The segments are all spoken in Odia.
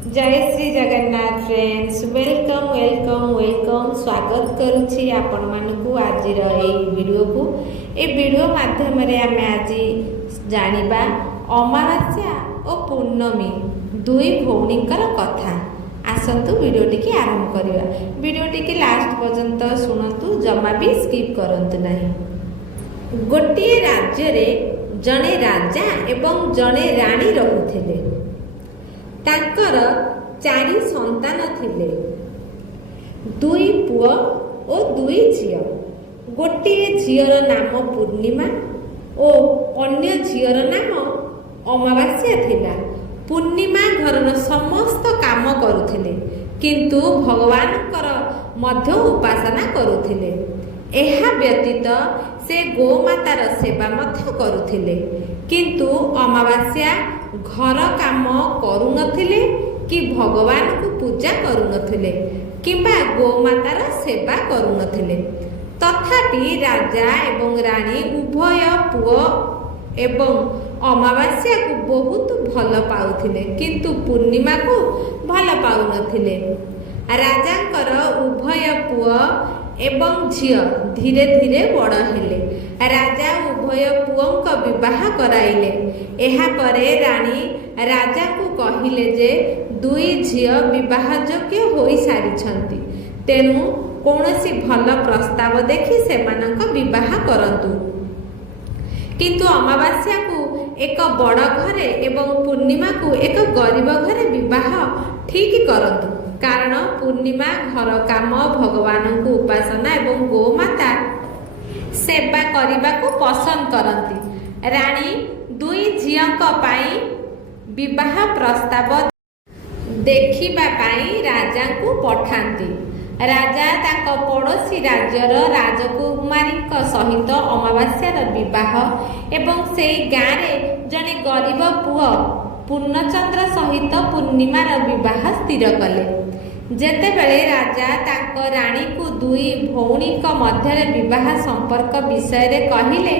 जय Shri Jagannath friends welcome welcome welcome स्वागत करुछि आपण मानकु आज वीडियो को ए वीडियो माध्यम आम आज जानिबा अमावास्या और पूर्णमी दुई भौणीकर कथा। आसतु वीडियो टी आरंभ करवा। वीडियो टी लास्ट पर्यंत शुणु, जमा भी स्किप करंतु नहीं। गोटे राज्य रे जने राजा एवं जने राणी रहुथिले। तांकर चारि संतान थिले, दुई पुआ और दुई झियो। गोटे झियर नाम पूर्णिमा और अन्य झियर नाम अमावास्या थिला। पूर्णिमा घरर समस्त काम करुथिले, किंतु भगवानकर मध्य उपासना करुथिले। एहा व्यतीत से गोमातार सेवा मध्य करुथिले, किंतु अमावास्या घर काम करुनथिले कि भगवान को पूजा करुनथिले किंबा गोमातार सेवा करुनथिले। तथापि राजा एवं राणी उभय पुओ एवं अमावास्या को बहुत भल पाउथिले, किंतु पूर्णिमा को भल पाउनथिले। राजांकर उभय पुओ एवं झियो धीरे धीरे बड़ हेले। राजा उभय पुओंक विवाह कराइले। एहा परे राणी राजा को कहिले जे दुई झियो विवाह योग्य होई सारिछंती, तेणु कौनसी भल प्रस्ताव देखि सेमानंक विवाह करंतु। किंतु अमावास्या को एक बड़ घरे एवं पूर्णिमा को एक गरीब घरे विवाह ठीक करंतु, कारण पूर्णिमा घर काम भगवान को उपासना एवं गोमाता सेवा करने को पसंद करती। राणी दुई झियोंक पाई विवाह प्रस्ताव देखिबा पाई राजा को पठांती। राजा ताको पड़ोसी राज्यर राजकुमारी सहित अमावास्यार विवाह एवं से गाँव में जड़े गरीब पुओ पूर्णचंद्र सहित पूर्णिमार विवाह स्थिर कले। जेतेबेले राजा ताको राणी को दुई भौणीक मध्य विवाह संपर्क विषय रे कहिले,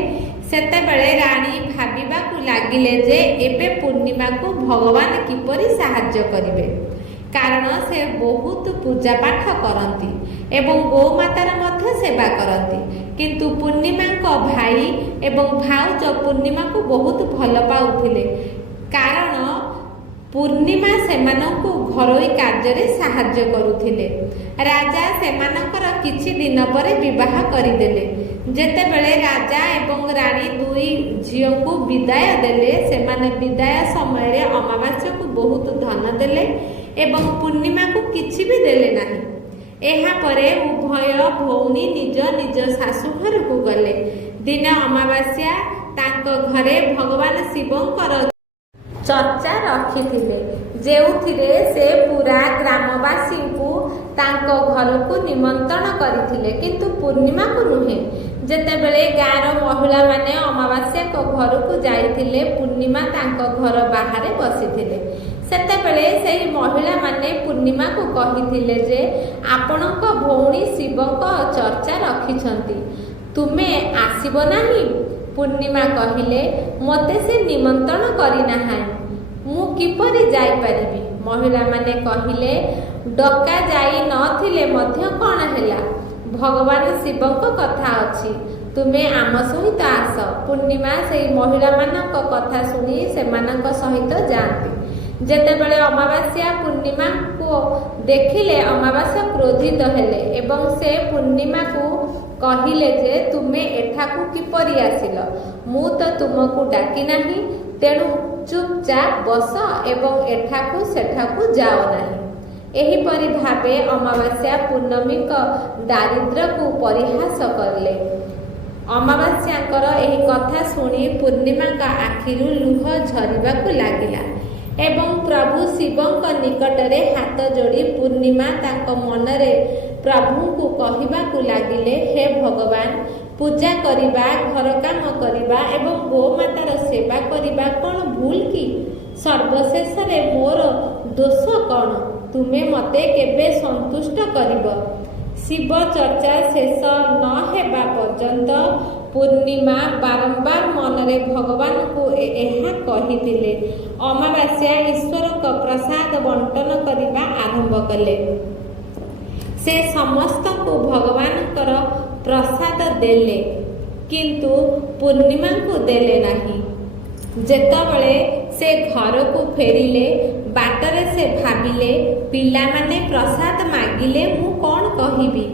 सेतेबेले राणी भाबिबाकु लागिले जे एबे पूर्णिमा को भगवान किपरि साहाय्य करिवे, कारण से बहुत पूजा पाठ करती एवं गोमातार मध्य सेवा करती। किंतु पूर्णिमा भाई एवं भाउज पूर्णिमा को बहुत भल पाउथिले, कारण पूर्णिमा सेमानंकु घरोई कार्य रे साहाय्य करुथिले। राजा सेमानंकर किछि दिन परे विवाह करिदेले। जेतेबेले राजा एवं राणी दुई झियो को विदाय देले, सेमाने विदाय समय रे अमावास्या को बहुत धन देले एवं पूर्णिमा को किछि भी देले नाही। एहा परे उभय भौणी निज निज शाशु घर को गले। दिन अमावास्या तांको घरे भगवान शिवंकर चर्चा रखिथिले, जेउथिरे से पूरा ग्रामवासी को तांको घर को निमंत्रण करिथिले, किंतु पूर्णिमा को नुहे। जेतेबेले गाँव महिला माने अमावास्या को घर को जाइथिले, पूर्णिमा तांको घर बाहरे बसिथिले। सेतेबेले सेही महिला माने पूर्णिमा को कहिथिले जे आपणक भौणी शिवक चर्चा रखिछंती, तुमे आसीबो नाही? पूर्णिमा कहिले, मते से निमंत्रण करि नाहाय, मु किपरि जाई परिबी? महिला माने कहिले, डका जाई नथिले मध्य कोन हेला, भगवान शिवक कथा अछि, तुमे आम सहित आस। पूर्णिमा से महिला मानक कथा सुनी सेमानक सहित जाती। जेतेबेले अमावास्या पूर्णिमा को देखिले, अमावास्या क्रोधित हेले एवं से पूर्णिमा को कहिले जे तुमे एठाकू किपरि आसिल, मु तो तुमको डाकी नाही, तेणु चुपचाप बस एवं एठाकू सेठाकू जाओ नाही। एहीपरि भावे अमावास्या पूर्णमी दारिद्र्य को परिहास करले। अमावास्यांकर एही कथा सुनी पूर्णिमा का आखिरु लुह झरिबाकू लागिला एवं प्रभु शिवंक निकटरे हाथ जोड़ी पूर्णिमा तांको मनरे प्रभु को कहिबाकू लागिले, हे भगवान, पूजा करिबा, घर काम करिबा एवं गोमातार सेवा करिबा कोन भूल कि? सर्वशेष रे मोर दोष कोन? तुमे मते केबे संतुष्ट करिब? शिव चर्चा शेष न हेबा पर्यंत ପୂର୍ଣ୍ଣିମା ବାରମ୍ବାର ମନରେ ଭଗବାନଙ୍କୁ ଏହା କହିଥିଲେ। ଅମାବାସ୍ୟା ଈଶ୍ୱରଙ୍କ ପ୍ରସାଦ ବଣ୍ଟନ କରିବା ଆରମ୍ଭ କଲେ। ସେ ସମସ୍ତଙ୍କୁ ଭଗବାନଙ୍କର ପ୍ରସାଦ ଦେଲେ, କିନ୍ତୁ ପୂର୍ଣ୍ଣିମାଙ୍କୁ ଦେଲେ ନାହିଁ। ଯେତେବେଳେ ସେ ଘରକୁ ଫେରିଲେ, ବାଟରେ ସେ ଭାବିଲେ, ପିଲାମାନେ ପ୍ରସାଦ ମାଗିଲେ ମୁଁ କ'ଣ କହିବି?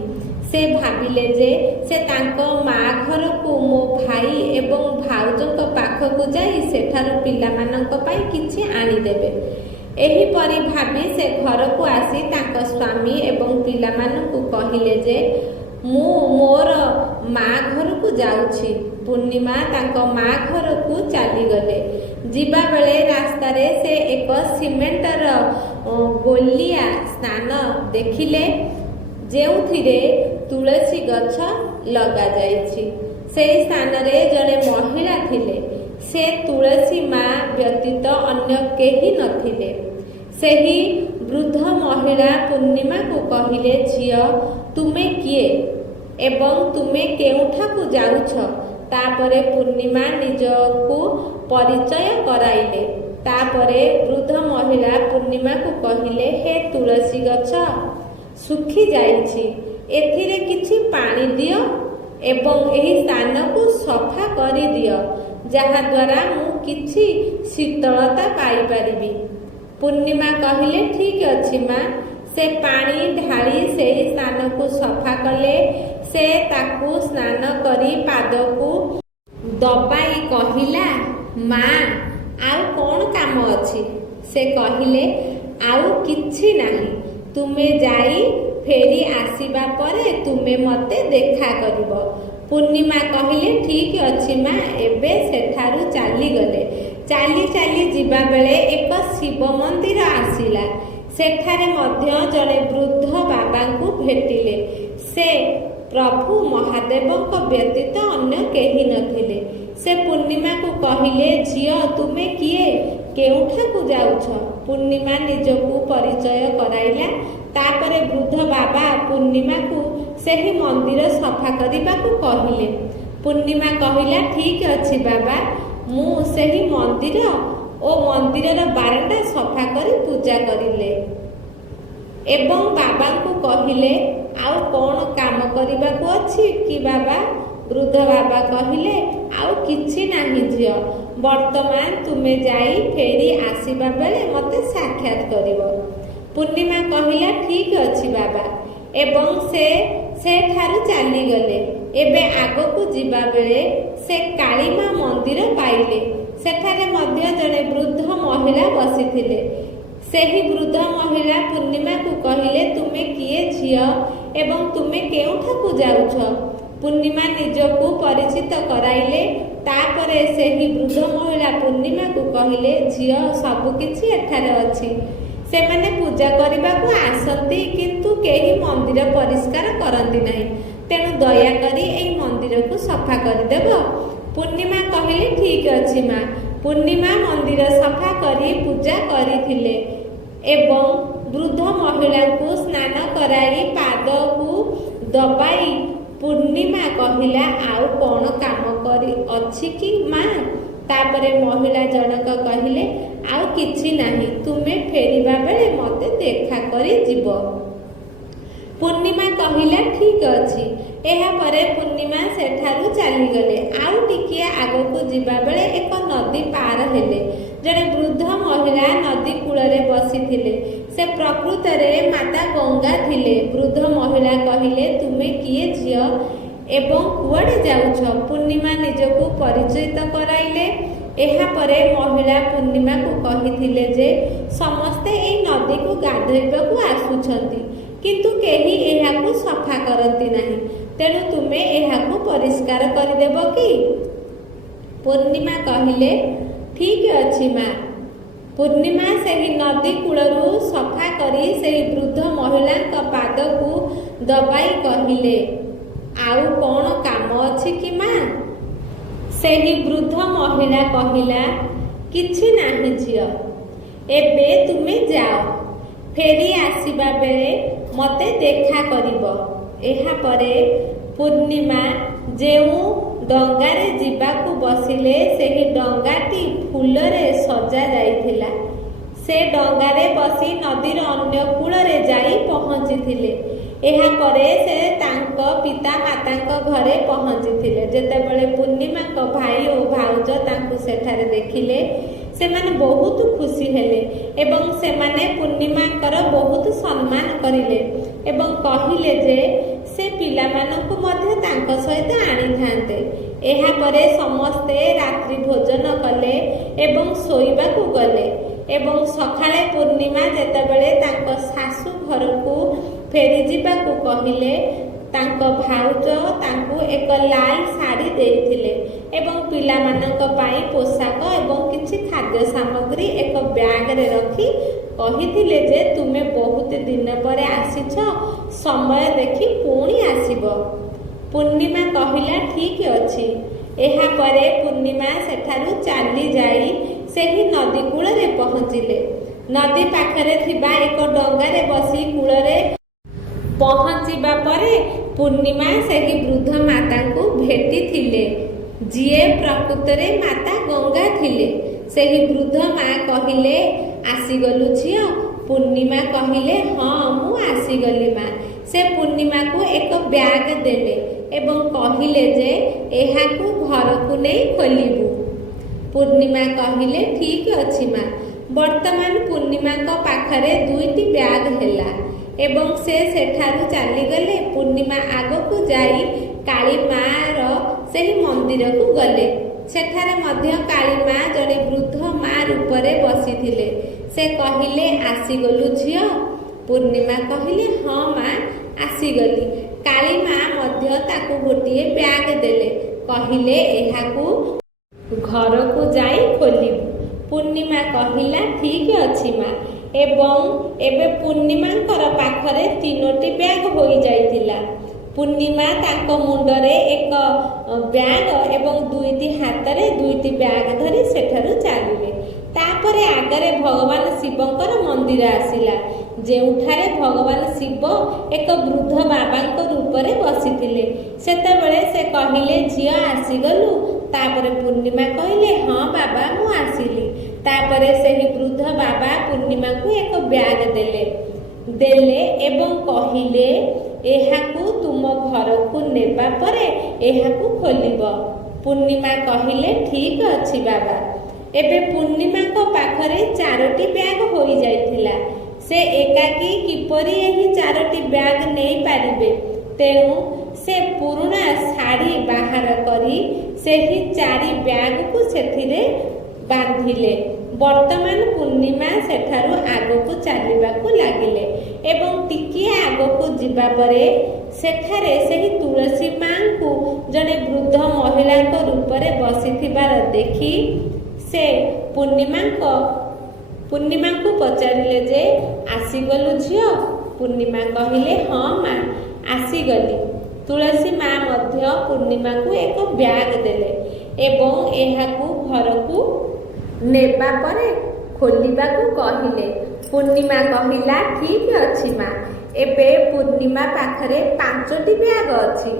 ସେ ଭାବିଲେ ଯେ ସେ ତାଙ୍କ ମା ଘରକୁ, ମୋ ଭାଇ ଏବଂ ଭାଉଜଙ୍କ ପାଖକୁ ଯାଇ ସେଠାରୁ ପିଲାମାନଙ୍କ ପାଇଁ କିଛି ଆଣିଦେବେ। ଏହିପରି ଭାବି ସେ ଘରକୁ ଆସି ତାଙ୍କ ସ୍ୱାମୀ ଏବଂ ପିଲାମାନଙ୍କୁ କହିଲେ ଯେ ମୁଁ ମୋର ମା ଘରକୁ ଯାଉଛି। ପୂର୍ଣ୍ଣିମା ତାଙ୍କ ମା ଘରକୁ ଚାଲିଗଲେ। ଯିବାବେଳେ ରାସ୍ତାରେ ସେ ଏକ ସିମେଣ୍ଟର ଗୋଲିଆ ସ୍ଥାନ ଦେଖିଲେ, ଯେଉଁଥିରେ ତୁଳସୀ ଗଛ ଲଗାଯାଇଛି। ସେହି ସ୍ଥାନରେ ଜଣେ ମହିଳା ଥିଲେ। ସେ ତୁଳସୀ ମା ବ୍ୟତୀତ ଅନ୍ୟ କେହି ନଥିଲେ। ସେହି ବୃଦ୍ଧ ମହିଳା ପୂର୍ଣ୍ଣିମାକୁ କହିଲେ, ଝିଅ, ତୁମେ କିଏ ଏବଂ ତୁମେ କେଉଁଠାକୁ ଯାଉଛ? ତାପରେ ପୂର୍ଣ୍ଣିମା ନିଜକୁ ପରିଚୟ କରାଇଲେ। ତାପରେ ବୃଦ୍ଧ ମହିଳା ପୂର୍ଣ୍ଣିମାକୁ କହିଲେ, ହେ ତୁଳସୀ ଗଛ, ଶୁଖି ଯାଇଛି, ଏଥିରେ କିଛି ପାଣି ଦିଅ ଏବଂ ଏହି ସ୍ଥାନକୁ ସଫା କରିଦିଅ, ଯାହାଦ୍ୱାରା ମୁଁ କିଛି ଶୀତଳତା ପାଇପାରିବି। ପୂର୍ଣ୍ଣିମା କହିଲେ, ଠିକ୍ ଅଛି ମା। ସେ ପାଣି ଢାଳି ସେହି ସ୍ଥାନକୁ ସଫା କଲେ। ସେ ତାକୁ ସ୍ନାନ କରି ପାଦକୁ ଦବାଇ କହିଲା, ମା, ଆଉ କ'ଣ କାମ ଅଛି? ସେ କହିଲେ, ଆଉ କିଛି ନାହିଁ। ତୁମେ ଯାଇ ଫେରି ଆସିବା ପରେ ତୁମେ ମୋତେ ଦେଖା କରିବ। ପୂର୍ଣ୍ଣିମା କହିଲେ, ଠିକ୍ ଅଛି ମା। ଏବେ ସେଠାରୁ ଚାଲିଗଲେ। ଚାଲି ଚାଲି ଯିବାବେଳେ ଏକ ଶିବ ମନ୍ଦିର ଆସିଲା। ସେଠାରେ ମଧ୍ୟ ଜଣେ ବୃଦ୍ଧ ବାବାଙ୍କୁ ଭେଟିଲେ। ସେ ପ୍ରଭୁ ମହାଦେବଙ୍କ ବ୍ୟତୀତ ଅନ୍ୟ କେହି ନଥିଲେ। ସେ ପୂର୍ଣ୍ଣିମାକୁ କହିଲେ, ଝିଅ, ତୁମେ କିଏ? କେଉଁଠାକୁ ଯାଉଛ? ପୂର୍ଣ୍ଣିମା ନିଜକୁ ପରିଚୟ କରାଇଲା। ତାପରେ ବୃଦ୍ଧ ବାବା ପୂର୍ଣ୍ଣିମାକୁ ସେହି ମନ୍ଦିର ସଫା କରିବାକୁ କହିଲେ। ପୂର୍ଣ୍ଣିମା କହିଲା, ଠିକ୍ ଅଛି ବାବା। ମୁଁ ସେହି ମନ୍ଦିର ଓ ମନ୍ଦିରର ବାରଣ୍ଡା ସଫା କରି ପୂଜା କରିଲେ ଏବଂ ବାବାଙ୍କୁ କହିଲେ, ଆଉ କ'ଣ କାମ କରିବାକୁ ଅଛି କି ବାବା? ବୃଦ୍ଧ ବାବା କହିଲେ, ଆଉ କିଛି ନାହିଁ ଝିଅ। ବର୍ତ୍ତମାନ ତୁମେ ଯାଇ ଫେରି ଆସିବା ବେଳେ ମୋତେ ସାକ୍ଷାତ କରିବ। ପୂର୍ଣ୍ଣିମା କହିଲା, ଠିକ୍ ଅଛି ବାବା, ଏବଂ ସେ ସେଠାରୁ ଚାଲିଗଲେ। ଏବେ ଆଗକୁ ଯିବାବେଳେ ସେ କାଳୀମା ମନ୍ଦିର ପାଇଲେ। ସେଠାରେ ମଧ୍ୟ ଜଣେ ବୃଦ୍ଧ ମହିଳା ବସିଥିଲେ। ସେହି ବୃଦ୍ଧ ମହିଳା ପୂର୍ଣ୍ଣିମାକୁ କହିଲେ, ତୁମେ କିଏ ଝିଅ ଏବଂ ତୁମେ କେଉଁଠାକୁ ଯାଉଛ? ପୂର୍ଣ୍ଣିମା ନିଜକୁ ପରିଚିତ କରାଇଲେ। ତାପରେ ସେହି ବୃଦ୍ଧ ମହିଳା ପୂର୍ଣ୍ଣିମାକୁ କହିଲେ, ଝିଅ, ସବୁକିଛି ଏଠାରେ ଅଛି। ସେମାନେ ପୂଜା କରିବାକୁ ଆସନ୍ତି, କିନ୍ତୁ କେହି ମନ୍ଦିର ପରିଷ୍କାର କରନ୍ତି ନାହିଁ। ତେଣୁ ଦୟାକରି ଏହି ମନ୍ଦିରକୁ ସଫା କରିଦେବ। ପୂର୍ଣ୍ଣିମା କହିଲେ, ଠିକ୍ ଅଛି ମା। ପୂର୍ଣ୍ଣିମା ମନ୍ଦିର ସଫା କରି ପୂଜା କରିଥିଲେ ଏବଂ ବୃଦ୍ଧ ମହିଳାଙ୍କୁ ସ୍ନାନ କରାଇ ପାଦକୁ ଦବାଇ ପୂର୍ଣ୍ଣିମା କହିଲା, ଆଉ କ'ଣ କାମ କରି ଅଛି କି ମା? ତାପରେ ମହିଳା ଜଣକ କହିଲେ, ଆଉ କିଛି ନାହିଁ। ତୁମେ ଫେରିବା ବେଳେ ମୋତେ ଦେଖା କରି ଯିବ। ପୂର୍ଣ୍ଣିମା କହିଲା, ଠିକ୍ ଅଛି। ଏହାପରେ ପୂର୍ଣ୍ଣିମା ସେଠାରୁ ଚାଲିଗଲେ। ଆଉ ଟିକିଏ ଆଗକୁ ଯିବାବେଳେ ଏକ ନଦୀ ପାର ହେଲେ। ଜଣେ ବୃଦ୍ଧ ମହିଳା ନଦୀ କୂଳରେ ବସିଥିଲେ। ସେ ପ୍ରକୃତରେ ମାତା ଗଙ୍ଗା ଥିଲେ। ବୃଦ୍ଧ ମହିଳା କହିଲେ, ତୁମେ କିଏ ଝିଅ ଏବଂ କୁଆଡ଼େ ଯାଉଛ? ପୂର୍ଣ୍ଣିମା ନିଜକୁ ପରିଚିତ କରାଇଲେ। ଏହାପରେ ମହିଳା ପୂର୍ଣ୍ଣିମାକୁ କହିଥିଲେ ଯେ ସମସ୍ତେ ଏହି ନଦୀକୁ ଗାଧୋଇବାକୁ ଆସୁଛନ୍ତି, କିନ୍ତୁ କେହି ଏହାକୁ ସଫା କରନ୍ତି ନାହିଁ। ତେଣୁ ତୁମେ ଏହାକୁ ପରିଷ୍କାର କରିଦେବ କି? ପୂର୍ଣ୍ଣିମା କହିଲେ, ଠିକ୍ ଅଛି ମା। ପୂର୍ଣ୍ଣିମା ସେହି ନଦୀ କୂଳରୁ ସଫା କରି ସେହି ବୃଦ୍ଧ ମହିଳାଙ୍କ ପାଦକୁ ଦବାଇ କହିଲେ, ଆଉ କ'ଣ କାମ ଅଛି କି ମା? ସେହି ବୃଦ୍ଧ ମହିଳା କହିଲା, କିଛି ନାହିଁ ଝିଅ, ଏବେ ତୁମେ ଯାଅ। ଫେରି ଆସିବା ବେଳେ ମୋତେ ଦେଖା କରିବ। ଏହାପରେ ପୂର୍ଣ୍ଣିମା ଯେଉଁ ଡଙ୍ଗାରେ ଯିବାକୁ ବସିଲେ। ସେହି ଡଙ୍ଗାଟି ଫୁଲରେ ସଜା ଯାଇଥିଲା। ସେ ଡଙ୍ଗାରେ ବସି ନଦୀର ଅନ୍ୟ କୂଳରେ ଯାଇ ପହଞ୍ଚିଥିଲେ। ଏହାପରେ ସେ ତାଙ୍କ ପିତା ମାତାଙ୍କ ଘରେ ପହଞ୍ଚିଥିଲେ। ଯେତେବେଳେ ପୂର୍ଣ୍ଣିମାଙ୍କ ଭାଇ ଓ ଭାଉଜ ତାଙ୍କୁ ସେଠାରେ ଦେଖିଲେ, ସେମାନେ ବହୁତ ଖୁସି ହେଲେ ଏବଂ ସେମାନେ ପୂର୍ଣ୍ଣିମାଙ୍କର ବହୁତ ସମ୍ମାନ କରିଲେ ଏବଂ କହିଲେ ଯେ ସେ ପିଲାମାନଙ୍କୁ ମଧ୍ୟ ତାଙ୍କ ସହିତ ଆଣିଥାନ୍ତେ। ଏହାପରେ ସମସ୍ତେ ରାତ୍ରି ଭୋଜନ କଲେ ଏବଂ ଶୋଇବାକୁ ଗଲେ ଏବଂ ସକାଳେ ପୂର୍ଣ୍ଣିମା ଯେତେବେଳେ ତାଙ୍କ ଶାଶୁ ଘରକୁ ଫେରିଯିବାକୁ କହିଲେ, ତାଙ୍କ ଭାଉଜ ତାଙ୍କୁ ଏକ ଲାଲ ଶାଢ଼ୀ ଦେଇଥିଲେ ଏବଂ ପିଲାମାନଙ୍କ ପାଇଁ ପୋଷାକ ଏବଂ କିଛି ଖାଦ୍ୟ ସାମଗ୍ରୀ ଏକ ବ୍ୟାଗରେ ରଖି କହିଥିଲେ ଯେ ତୁମେ ବହୁତ ଦିନ ପରେ ଆସିଛ, ସମୟ ଦେଖି ପୁଣି ଆସିବ। ପୂର୍ଣ୍ଣିମା କହିଲା ଠିକ୍ ଅଛି। ଏହାପରେ ପୂର୍ଣ୍ଣିମା ସେଠାରୁ ଚାଲି ଯାଇ ସେହି ନଦୀ କୂଳରେ ପହଞ୍ଚିଲେ। ନଦୀ ପାଖରେ ଥିବା ଏକ ଡଙ୍ଗାରେ ବସି କୂଳରେ ପହଞ୍ଚିବା ପରେ ପୂର୍ଣ୍ଣିମା ସେହି ବୃଦ୍ଧ ମାତାଙ୍କୁ ଭେଟିଥିଲେ, ଯିଏ ପ୍ରକୃତରେ ମାତା ଗଙ୍ଗା ଥିଲେ। ସେହି ବୃଦ୍ଧ ମା କହିଲେ, ଆସିଗଲୁ ଝିଅ? ପୂର୍ଣ୍ଣିମା କହିଲେ, ହଁ ମୁଁ ଆସିଗଲି ମା। ସେ ପୂର୍ଣ୍ଣିମାକୁ ଏକ ବ୍ୟାଗ ଦେଲେ ଏବଂ କହିଲେ ଯେ ଏହାକୁ ଘରକୁ ନେଇ ଖୋଲିବୁ। ପୂର୍ଣ୍ଣିମା କହିଲେ, ଠିକ୍ ଅଛି ମା। ବର୍ତ୍ତମାନ ପୂର୍ଣ୍ଣିମାଙ୍କ ପାଖରେ 2ଟି ବ୍ୟାଗ ହେଲା ଏବଂ ସେ ସେଠାରୁ ଚାଲିଗଲେ। ପୂର୍ଣ୍ଣିମା ଆଗକୁ ଯାଇ କାଳୀ ମାର ସେହି ମନ୍ଦିରକୁ ଗଲେ। ସେଠାରେ ମଧ୍ୟ କାଳୀ ମା ଜଣେ ବୃଦ୍ଧ ମା ରୂପରେ ବସିଥିଲେ। ସେ କହିଲେ, ଆସିଗଲୁ ଝିଅ? ପୂର୍ଣ୍ଣିମା କହିଲେ, ହଁ ମା ଆସିଗଲି। କାଳୀ ମା ମଧ୍ୟ ତାକୁ ଗୋଟିଏ ବ୍ୟାଗ ଦେଲେ, କହିଲେ ଏହାକୁ ଘରକୁ ଯାଇ ଖୋଲିବୁ। ପୂର୍ଣ୍ଣିମା କହିଲା, ଠିକ୍ ଅଛି ମା। ଏବଂ ଏବେ ପୂର୍ଣ୍ଣିମାଙ୍କର ପାଖରେ 3ଟି ବ୍ୟାଗ ହୋଇଯାଇଥିଲା। ପୂର୍ଣ୍ଣିମା ତାଙ୍କ ମୁଣ୍ଡରେ ଏକ ବ୍ୟାଗ ଏବଂ 2ଟି ହାତରେ 2ଟି ବ୍ୟାଗ ଧରି ସେଠାରୁ ଚାଲିଲେ। ତାପରେ ଆଗରେ ଭଗବାନ ଶିବଙ୍କର ମନ୍ଦିର ଆସିଲା, ଯେଉଁଠାରେ ଭଗବାନ ଶିବ ଏକ ବୃଦ୍ଧ ବାବାଙ୍କ ରୂପରେ ବସିଥିଲେ। ସେତେବେଳେ ସେ କହିଲେ, ଝିଅ ଆସିଗଲୁ? ତାପରେ ପୂର୍ଣ୍ଣିମା କହିଲେ, ହଁ ବାବା ମୁଁ ଆସିଲି। ତାପରେ ସେହି ବୃଦ୍ଧ ବାବା ପୂର୍ଣ୍ଣିମାକୁ ଏକ ବ୍ୟାଗ ଦେଲେ ଏବଂ କହିଲେ, ଏହାକୁ ତୁମ ଘରକୁ ନେବା ପରେ ଏହାକୁ ଖୋଲିବ। ପୂର୍ଣ୍ଣିମା କହିଲେ, ଠିକ୍ ଅଛି ବାବା। ଏବେ ପୂର୍ଣ୍ଣିମାଙ୍କ ପାଖରେ 4ଟି ବ୍ୟାଗ ହୋଇଯାଇଥିଲା। ସେ ଏକାକୀ କିପରି ଏହି 4ଟି ବ୍ୟାଗ ନେଇପାରିବେ? ତେଣୁ ସେ ପୁରୁଣା ଶାଢ଼ୀ ବାହାର କରି ସେହି 4 ବ୍ୟାଗକୁ ସେଥିରେ ବାନ୍ଧିଲେ। ବର୍ତ୍ତମାନ ପୂର୍ଣ୍ଣିମା ସେଠାରୁ ଆଗକୁ ଚାଲିବାକୁ ଲାଗିଲେ ଏବଂ ଟିକିଏ ଆଗକୁ ଯିବା ପରେ ସେଠାରେ ସେହି ତୁଳସୀ ମାଙ୍କୁ ଜଣେ ବୃଦ୍ଧ ମହିଳାଙ୍କ ରୂପରେ ବସିଥିବାର ଦେଖି ସେ ପୂର୍ଣ୍ଣିମାଙ୍କୁ ପଚାରିଲେ ଯେ ଆସିଗଲୁ ଝିଅ? ପୂର୍ଣ୍ଣିମା କହିଲେ, ହଁ ମା ଆସିଗଲି। ତୁଳସୀ ମା ମଧ୍ୟ ପୂର୍ଣ୍ଣିମାକୁ ଏକ ବ୍ୟାଗ ଦେଲେ ଏବଂ ଏହାକୁ ଘରକୁ ନେବା ପରେ ଖୋଲିବାକୁ କହିଲେ। ପୂର୍ଣ୍ଣିମା କହିଲା, ଠିକ୍ ଅଛି ମା। ଏବେ ପୂର୍ଣ୍ଣିମା ପାଖରେ 5ଟି ବ୍ୟାଗ ଅଛି।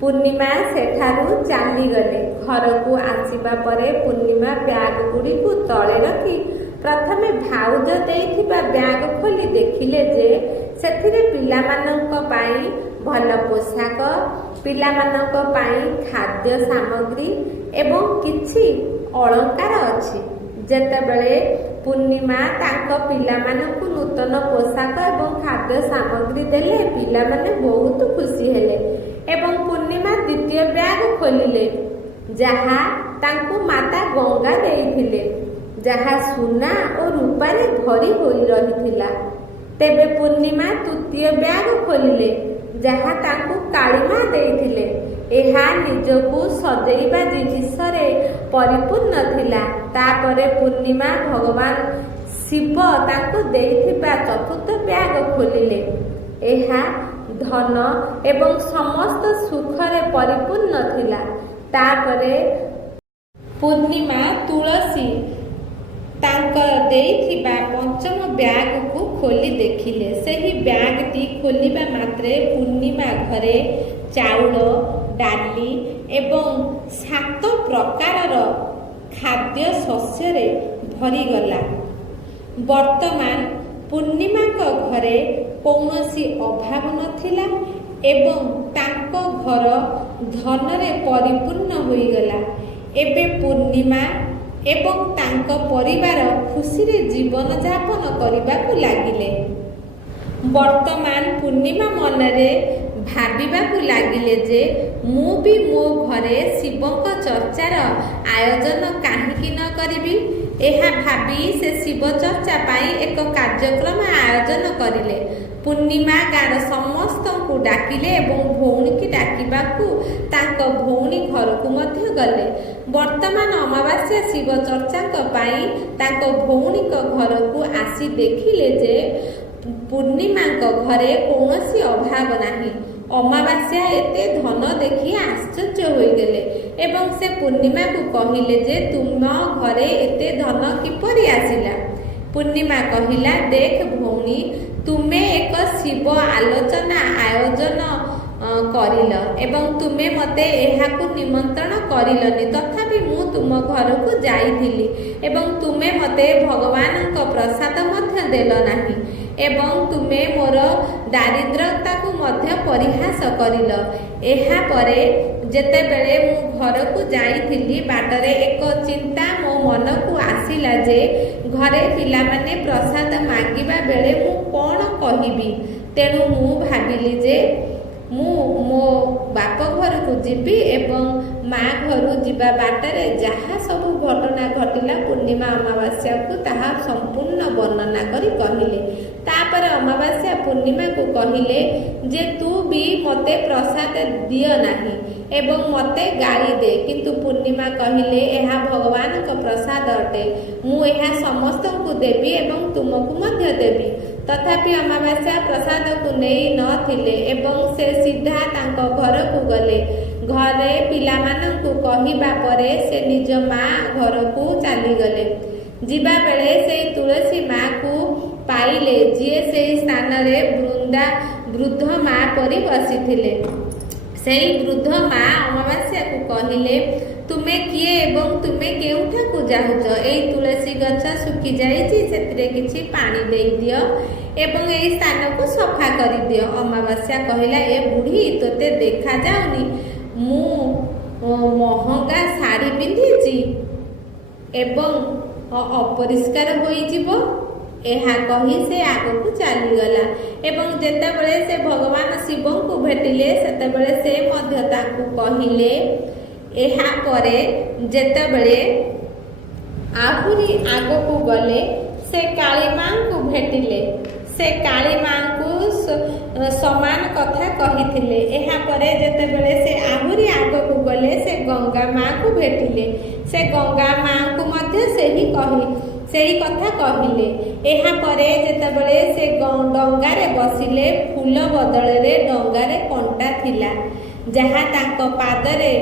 ପୂର୍ଣ୍ଣିମା ସେଠାରୁ ଚାଲିଗଲେ। ଘରକୁ ଆସିବା ପରେ ପୂର୍ଣ୍ଣିମା ବ୍ୟାଗ ଗୁଡ଼ିକୁ ତଳେ ରଖି ପ୍ରଥମେ ଭାଉଜ ଦେଇଥିବା ବ୍ୟାଗ ଖୋଲି ଦେଖିଲେ ଯେ ସେଥିରେ ପିଲାମାନଙ୍କ ପାଇଁ ଭଲ ପୋଷାକ, ପିଲାମାନଙ୍କ ପାଇଁ ଖାଦ୍ୟ ସାମଗ୍ରୀ ଏବଂ କିଛି ଅଳଙ୍କାର ଅଛି। ଯେତେବେଳେ ପୂର୍ଣ୍ଣିମା ତାଙ୍କ ପିଲାମାନଙ୍କୁ ନୂତନ ପୋଷାକ ଏବଂ ଖାଦ୍ୟ ସାମଗ୍ରୀ ଦେଲେ, ପିଲାମାନେ ବହୁତ ଖୁସି ହେଲେ ଏବଂ ପୂର୍ଣ୍ଣିମା 2ୟ ବ୍ୟାଗ ଖୋଲିଲେ, ଯାହା ତାଙ୍କୁ ମାତା ଗଙ୍ଗା ଦେଇଥିଲେ, ଯାହା ସୁନା ଓ ରୂପାରେ ଭରି ହୋଇ ରହିଥିଲା। ତେବେ ପୂର୍ଣ୍ଣିମା 3ୟ ବ୍ୟାଗ ଖୋଲିଲେ, ଯାହା ତାଙ୍କୁ କାଳୀମା ଦେଇଥିଲେ। ଏହା ନିଜକୁ ସଜେଇବା ଜିନିଷରେ ପରିପୂର୍ଣ୍ଣ ଥିଲା। ତାପରେ ପୂର୍ଣ୍ଣିମା ଭଗବାନ ଶିବ ତାଙ୍କୁ ଦେଇଥିବା 4ଥ ବ୍ୟାଗ ଖୋଲିଲେ। ଏହା ଧନ ଏବଂ ସମସ୍ତ ସୁଖରେ ପରିପୂର୍ଣ୍ଣ ଥିଲା। ତାପରେ ପୂର୍ଣ୍ଣିମା ତୁଳସୀ ତାଙ୍କ ଦେଇଥିବା 5ମ ବ୍ୟାଗକୁ ଖୋଲି ଦେଖିଲେ। ସେହି ବ୍ୟାଗଟି ଖୋଲିବା ମାତ୍ରେ ପୂର୍ଣ୍ଣିମା ଘରେ ଚାଉଳ, ଡାଲି ଏବଂ 7 ପ୍ରକାରର ଖାଦ୍ୟ ଶସ୍ୟରେ ଭରିଗଲା। ବର୍ତ୍ତମାନ ପୂର୍ଣ୍ଣିମାଙ୍କ ଘରେ କୌଣସି ଅଭାବ ନଥିଲା ଏବଂ ତାଙ୍କ ଘର ଧନରେ ପରିପୂର୍ଣ୍ଣ ହୋଇଗଲା। ଏବେ ପୂର୍ଣ୍ଣିମା ଏବଂ ତାଙ୍କ ପରିବାର ଖୁସିରେ ଜୀବନଯାପନ କରିବାକୁ ଲାଗିଲେ। ବର୍ତ୍ତମାନ ପୂର୍ଣ୍ଣିମା ମନରେ ଭାବିବାକୁ ଲାଗିଲେ ଯେ ମୁଁ ବି ମୋ ଘରେ ଶିବଙ୍କ ଚର୍ଚ୍ଚାର ଆୟୋଜନ କାହିଁକି ନ କରିବି। ଏହା ଭାବି ସେ ଶିବ ଚର୍ଚ୍ଚା ପାଇଁ ଏକ କାର୍ଯ୍ୟକ୍ରମ ଆୟୋଜନ କରିଲେ। ପୂର୍ଣ୍ଣିମା ଗାଁର ସମସ୍ତଙ୍କୁ ଡାକିଲେ ଏବଂ ଭଉଣୀକି ଡାକିବାକୁ ତାଙ୍କ ଭଉଣୀ ଘରକୁ ମଧ୍ୟ ଗଲେ। ବର୍ତ୍ତମାନ ଅମାବାସ୍ୟା ଶିବ ଚର୍ଚ୍ଚାଙ୍କ ପାଇଁ ତାଙ୍କ ଭଉଣୀଙ୍କ ଘରକୁ ଆସି ଦେଖିଲେ ଯେ ପୂର୍ଣ୍ଣିମାଙ୍କ ଘରେ କୌଣସି ଅଭାବ ନାହିଁ। ଅମାବାସ୍ୟା ଏତେ ଧନ ଦେଖି ଆଶ୍ଚର୍ଯ୍ୟ ହୋଇଗଲେ ଏବଂ ସେ ପୂର୍ଣ୍ଣିମାକୁ କହିଲେ ଯେ ତୁମ ଘରେ ଏତେ ଧନ କିପରି ଆସିଲା। ପୂର୍ଣ୍ଣିମା କହିଲା, ଦେଖ ଭଉଣୀ, ତୁମେ ଏକ ଶିବ ଆଲୋଚନା ଆୟୋଜନ କରିଲ ଏବଂ ତୁମେ ମୋତେ ଏହାକୁ ନିମନ୍ତ୍ରଣ କରିଲନି, ତଥାପି ମୁଁ ତୁମ ଘରକୁ ଯାଇଥିଲି ଏବଂ ତୁମେ ମୋତେ ଭଗବାନଙ୍କ ପ୍ରସାଦ ମଧ୍ୟ ଦେଲ ନାହିଁ ଏବଂ ତୁମେ ମୋର ଦାରିଦ୍ର୍ୟତାକୁ ମଧ୍ୟ ପରିହାସ କରିଲ। ଏହାପରେ ଯେତେବେଳେ ମୁଁ ଘରକୁ ଯାଇଥିଲି, ବାଟରେ ଏକ ଚିନ୍ତା ମୋ ମନକୁ ଆସିଲା ଯେ ଘରେ ପିଲାମାନେ ପ୍ରସାଦ ମାଗିବା ବେଳେ ମୁଁ କ'ଣ କହିବି। ତେଣୁ ମୁଁ ଭାବିଲି ଯେ ମୁଁ ମୋ ବାପ ଘରକୁ ଯିବି ଏବଂ ମା ଘରୁ ଯିବା ବାଟରେ ଯାହା ସବୁ ଘଟଣା ଘଟିଲା ପୂର୍ଣ୍ଣିମା ଅମାବାସ୍ୟାକୁ ତାହା ସମ୍ପୂର୍ଣ୍ଣ ବର୍ଣ୍ଣନା କରି କହିଲେ। ତାପରେ ଅମାବାସ୍ୟା ପୂର୍ଣ୍ଣିମାକୁ କହିଲେ ଯେ ତୁ ବି ମୋତେ ପ୍ରସାଦ ଦିଅ ନାହିଁ ଏବଂ ମୋତେ ଗାଳି ଦେ। କିନ୍ତୁ ପୂର୍ଣ୍ଣିମା କହିଲେ ଏହା ଭଗବାନଙ୍କ ପ୍ରସାଦ ଅଟେ, ମୁଁ ଏହା ସମସ୍ତଙ୍କୁ ଦେବି ଏବଂ ତୁମକୁ ମଧ୍ୟ ଦେବି। ତଥାପି ଅମାବାସ୍ୟା ପ୍ରସାଦକୁ ନେଇ ନଥିଲେ ଏବଂ ସେ ସିଧା ତାଙ୍କ ଘରକୁ ଗଲେ। ଘରେ ପିଲାମାନଙ୍କୁ କହିବା ପରେ ସେ ନିଜ ମା ଘରକୁ ଚାଲିଗଲେ। ଯିବା ବେଳେ ସେହି ତୁଳସୀ ମାକୁ ପାଇଲେ ଯିଏ ସେହି ସ୍ଥାନରେ ବୃଦ୍ଧ ମା ପରି ବସିଥିଲେ। ସେହି ବୃଦ୍ଧ ମା ଅମାବାସ୍ୟାକୁ କହିଲେ, ତୁମେ କିଏ ଏବଂ ତୁମେ କେଉଁଠାକୁ ଯାଉଛ? ଏହି ତୁଳସୀ ଗଛ ଶୁଖିଯାଇଛି, ସେଥିରେ କିଛି ପାଣି ଦେଇଦିଅ ଏବଂ ଏହି ସ୍ଥାନକୁ ସଫା କରିଦିଅ। ଅମାବାସ୍ୟା କହିଲା, ଏ ବୁଢ଼ୀ, ତୋତେ ଦେଖାଯାଉନି ମୁଁ ମହଙ୍ଗା ଶାଢ଼ୀ ପିନ୍ଧିଛି ଏବଂ ଅପରିଷ୍କାର ହୋଇଯିବ। ଏହା କହି ସେ ଆଗକୁ ଚାଲିଗଲା ଏବଂ ଯେତେବେଳେ ସେ ଭଗବାନ ଶିବଙ୍କୁ ଭେଟିଲେ ସେତେବେଳେ ସେ ମଧ୍ୟ ତାଙ୍କୁ କହିଲେ। ଏହାପରେ ଯେତେବେଳେ ଆହୁରି ଆଗକୁ ଗଲେ ସେ କାଳୀମାଙ୍କୁ ଭେଟିଲେ। ସେ କାଳୀମାଙ୍କୁ ସମାନ କଥା କହିଥିଲେ। ଏହାପରେ ଯେତେବେଳେ ସେ ଆହୁରି ଆଗକୁ ଗଲେ ସେ ଗଙ୍ଗା ମାଙ୍କୁ ଭେଟିଲେ। ସେ ଗଙ୍ଗା ମାଙ୍କୁ ମଧ୍ୟ ସେହି କଥା କହିଲେ। ଏହାପରେ ଯେତେବେଳେ ସେ ଡଙ୍ଗାରେ ବସିଲେ, ଫୁଲ ବଦଳରେ ଡଙ୍ଗାରେ କଣ୍ଟା ଥିଲା ଯାହା ତାଙ୍କ ପାଦରେ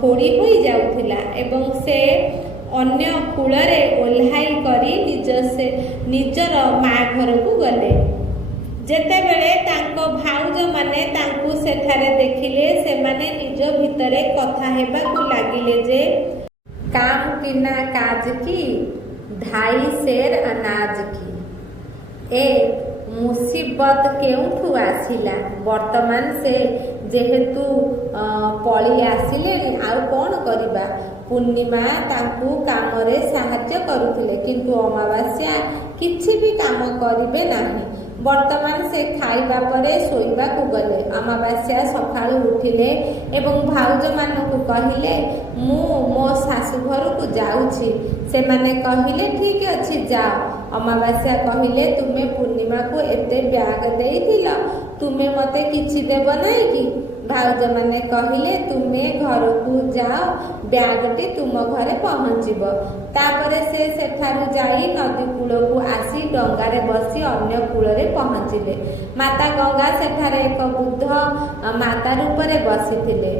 ଫୋଡ଼ି ହୋଇଯାଉଥିଲା ଏବଂ ସେ ଅନ୍ୟ କୂଳରେ ଓହ୍ଲାଇ କରି ନିଜର ମା ଘରକୁ ଗଲେ। ଯେତେବେଳେ ତାଙ୍କ ଭାଉଜମାନେ ତାଙ୍କୁ ସେଠାରେ ଦେଖିଲେ, ସେମାନେ ନିଜ ଭିତରେ କଥା ହେବାକୁ ଲାଗିଲେ ଯେ କାମ କିନା କାଜ କି, ଢାଇ ସେର ଅନାଜ କି। ଏ ମୁସିବତ କେଉଁଠୁ ଆସିଲା? ବର୍ତ୍ତମାନ ସେ ଯେହେତୁ ପଳି ଆସିଲେଣି, ଆଉ କ'ଣ କରିବା? ପୂର୍ଣ୍ଣିମା ତାଙ୍କୁ କାମରେ ସାହାଯ୍ୟ କରୁଥିଲେ କିନ୍ତୁ ଅମାବାସ୍ୟା କିଛି ବି କାମ କରିବେ ନାହିଁ। ବର୍ତ୍ତମାନ ସେ ଖାଇବା ପରେ ଶୋଇବାକୁ ଗଲେ। ଅମାବାସ୍ୟା ସକାଳୁ ଉଠିଲେ ଏବଂ ଭାଉଜମାନଙ୍କୁ କହିଲେ, ମୁଁ ମୋ ଶାଶୁ ଘରକୁ ଯାଉଛି। ସେମାନେ କହିଲେ, ଠିକ୍ ଅଛି ଯାଅ। ଅମାବାସ୍ୟା କହିଲେ, ତୁମେ ପୂର୍ଣ୍ଣିମାକୁ ଏତେ ବ୍ୟାଗ ଦେଇଥିଲ, ତୁମେ ମୋତେ କିଛି ଦେବ ନାହିଁ କି? ଭାଉଜମାନେ କହିଲେ, ତୁମେ ଘରକୁ ଯାଅ, ବ୍ୟାଗଟି ତୁମ ଘରେ ପହଞ୍ଚିବ। ତାପରେ ସେ ସେଠାରୁ ଯାଇ ନଦୀ କୂଳକୁ ଆସି ଡଙ୍ଗାରେ ବସି ଅନ୍ୟ କୂଳରେ ପହଞ୍ଚିଲେ। ମାତା ଗଙ୍ଗା ସେଠାରେ ଏକ ବୃଦ୍ଧ ମାତା ରୂପରେ ବସିଥିଲେ।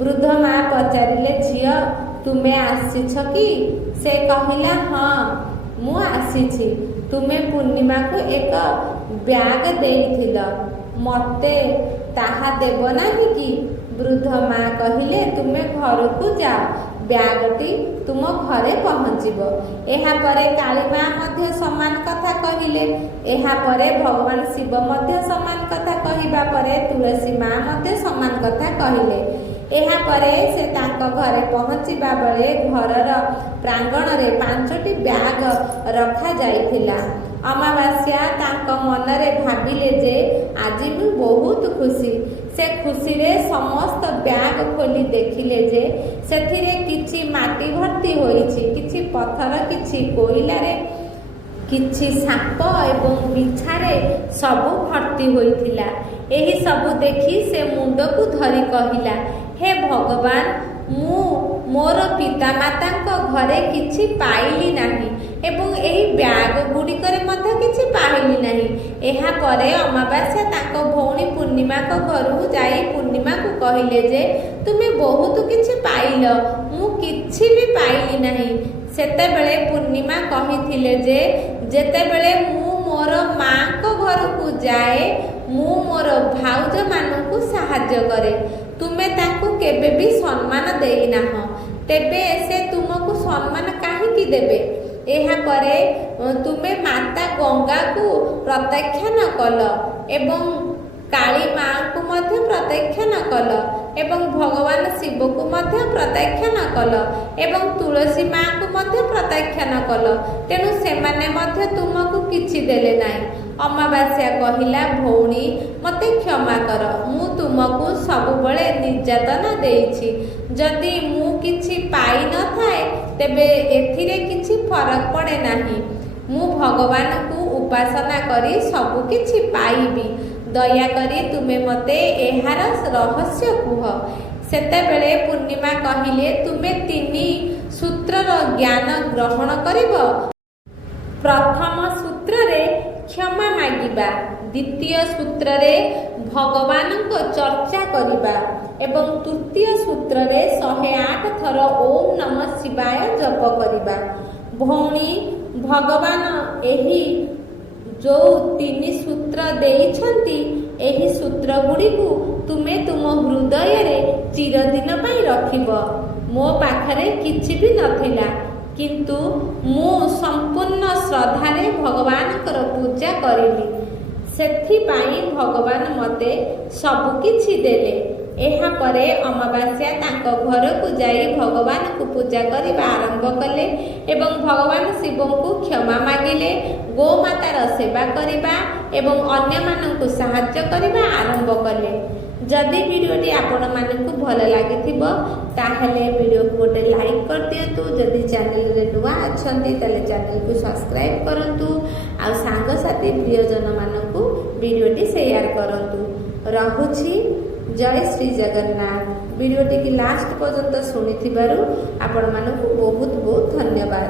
ବୃଦ୍ଧ ମା ପଚାରିଲେ, ଝିଅ ତୁମେ ଆସିଛ କି? ସେ କହିଲା, ହଁ ମୁଁ ଆସିଛି। ତୁମେ ପୂର୍ଣ୍ଣିମାକୁ ଏକ ବ୍ୟାଗ ଦେଇଥିଲ, ମୋତେ ତାହା ଦେବ ନାହିଁ କି? ବୃଦ୍ଧ ମା କହିଲେ, ତୁମେ ଘରକୁ ଯାଅ, ବ୍ୟାଗଟି ତୁମ ଘରେ ପହଞ୍ଚିବ। ଏହାପରେ କାଳୀମା ମଧ୍ୟ ସମାନ କଥା କହିଲେ। ଏହାପରେ ଭଗବାନ ଶିବ ମଧ୍ୟ ସମାନ କଥା କହିବା ପରେ ତୁଳସୀ ମା ମଧ୍ୟ ସମାନ କଥା କହିଲେ। ଏହାପରେ ସେ ତାଙ୍କ ଘରେ ପହଞ୍ଚିବା ବେଳେ ଘରର ପ୍ରାଙ୍ଗଣରେ 5ଟି ବ୍ୟାଗ ରଖାଯାଇଥିଲା। ଅମାବାସ୍ୟା ତାଙ୍କ ମନରେ ଭାବିଲେ ଯେ ଆଜି ମୁଁ ବହୁତ ଖୁସି। ସେ ଖୁସିରେ ସମସ୍ତ ବ୍ୟାଗ ଖୋଲି ଦେଖିଲେ ଯେ ସେଥିରେ କିଛି ମାଟି ଭର୍ତ୍ତି ହୋଇଛି, କିଛି ପଥର, କିଛି କୋଇଲାରେ, କିଛି ସାପ ଏବଂ ବିଛାରେ ସବୁ ଭର୍ତ୍ତି ହୋଇଥିଲା। ଏହି ସବୁ ଦେଖି ସେ ମୁଣ୍ଡକୁ ଧରି କହିଲା, ହେ ଭଗବାନ, ମୁଁ ମୋର ପିତାମାତାଙ୍କ ଘରେ କିଛି ପାଇଲି ନାହିଁ ଏବଂ ଏହି ବ୍ୟାଗ ଗୁଡ଼ିକରେ ମଧ୍ୟ କିଛି ପାଇଲି ନାହିଁ। ଏହାପରେ ଅମାବାସ୍ୟା ତାଙ୍କ ଭଉଣୀ ପୂର୍ଣ୍ଣିମାଙ୍କ ଘରକୁ ଯାଇ ପୂର୍ଣ୍ଣିମାକୁ କହିଲେ ଯେ ତୁମେ ବହୁତ କିଛି ପାଇଲ, ମୁଁ କିଛି ବି ପାଇଲି ନାହିଁ। ସେତେବେଳେ ପୂର୍ଣ୍ଣିମା କହିଥିଲେ ଯେ ଯେତେବେଳେ ମୁଁ ମୋର ମାଙ୍କ ଘରକୁ ଯାଏ ମୁଁ ମୋର ଭାଉଜମାନଙ୍କୁ ସାହାଯ୍ୟ କରେ। ତୁମେ ତାଙ୍କୁ କେବେ ବି ସମ୍ମାନ ଦେଇନାହଁ, ତେବେ ସେ ତୁମକୁ ସମ୍ମାନ କାହିଁକି ଦେବେ? ଏହାପରେ ତୁମେ ମାତା ଗଙ୍ଗାକୁ ପ୍ରତ୍ୟାଖ୍ୟାନ କଲ ଏବଂ କାଳୀ ମାଙ୍କୁ ମଧ୍ୟ ପ୍ରତ୍ୟାଖ୍ୟାନ କଲ ଏବଂ ଭଗବାନ ଶିବକୁ ମଧ୍ୟ ପ୍ରତ୍ୟାଖ୍ୟାନ କଲ ଏବଂ ତୁଳସୀ ମାଙ୍କୁ ମଧ୍ୟ ପ୍ରତ୍ୟାଖ୍ୟାନ କଲ। ତେଣୁ ସେମାନେ ମଧ୍ୟ ତୁମକୁ କିଛି ଦେଲେ ନାହିଁ। ଅମାବାସ୍ୟା କହିଲା, ଭଉଣୀ, ମୋତେ କ୍ଷମା କର, ମୁଁ ତୁମକୁ ସବୁବେଳେ ନିର୍ଯାତନା ଦେଇଛି। ଯଦି ମୁଁ କିଛି ପାଇନଥାଏ ତେବେ ଏଥିରେ କିଛି ଫରକ ପଡ଼େ ନାହିଁ। ମୁଁ ଭଗବାନଙ୍କୁ ଉପାସନା କରି ସବୁ କିଛି ପାଇବି। ଦୟାକରି ତୁମେ ମୋତେ ଏହାର ରହସ୍ୟ କୁହ। ସେତେବେଳେ ପୂର୍ଣ୍ଣିମା କହିଲେ, ତୁମେ 3 ସୂତ୍ରର ଜ୍ଞାନ ଗ୍ରହଣ କରିବ। ପ୍ରଥମ ସୂତ୍ରରେ କ୍ଷମା ମାଗିବା, ଦ୍ୱିତୀୟ ସୂତ୍ରରେ ଭଗବାନଙ୍କ ଚର୍ଚ୍ଚା କରିବା ଏବଂ ତୃତୀୟ ସୂତ୍ରରେ 108 ଥର ଓಂ ନମଃ ଶିବାୟ ଜପ କରିବା। ଭଉଣୀ, ଭଗବାନ ଏହି ଯେଉଁ 3 ସୂତ୍ର ଦେଇଛନ୍ତି, ଏହି ସୂତ୍ର ଗୁଡ଼ିକୁ ତୁମେ ତୁମ ହୃଦୟରେ ଚିରଦିନ ପାଇଁ ରଖିବ। ମୋ ପାଖରେ କିଛି ବି ନଥିଲା, କିନ୍ତୁ ମୁଁ ସମ୍ପୂର୍ଣ୍ଣ ଶ୍ରଦ୍ଧାରେ ଭଗବାନଙ୍କର ପୂଜା କରିଲି। ସେଥିପାଇଁ ଭଗବାନ ମୋତେ ସବୁକିଛି ଦେଲେ। ଏହାପରେ ଅମାବାସ୍ୟା ତାଙ୍କ ଘରକୁ ଯାଇ ଭଗବାନଙ୍କୁ ପୂଜା କରିବା ଆରମ୍ଭ କଲେ ଏବଂ ଭଗବାନ ଶିବଙ୍କୁ କ୍ଷମା ମାଗିଲେ। ଗୋମାତାର ସେବା କରିବା ଏବଂ ଅନ୍ୟମାନଙ୍କୁ ସାହାଯ୍ୟ କରିବା ଆରମ୍ଭ କଲେ। ଯଦି ଭିଡ଼ିଓଟି ଆପଣମାନଙ୍କୁ ଭଲ ଲାଗିଥିବ ତାହେଲେ ଭିଡ଼ିଓକୁ ଗୋଟେ ଲାଇକ୍ କରିଦିଅନ୍ତୁ। ଯଦି ଚ୍ୟାନେଲରେ ନୂଆ ଅଛନ୍ତି ତାହେଲେ ଚ୍ୟାନେଲକୁ ସବସ୍କ୍ରାଇବ୍ କରନ୍ତୁ। ଆଉ ସାଙ୍ଗସାଥି ପ୍ରିୟଜନମାନଙ୍କୁ ଭିଡ଼ିଓଟି ସେୟାର କରନ୍ତୁ। ରହୁଛି। ଜୟ ଶ୍ରୀ ଜଗନ୍ନାଥ। ଭିଡ଼ିଓଟିକି ଲାଷ୍ଟ ପର୍ଯ୍ୟନ୍ତ ଶୁଣିଥିବାରୁ ଆପଣମାନଙ୍କୁ ବହୁତ ବହୁତ ଧନ୍ୟବାଦ।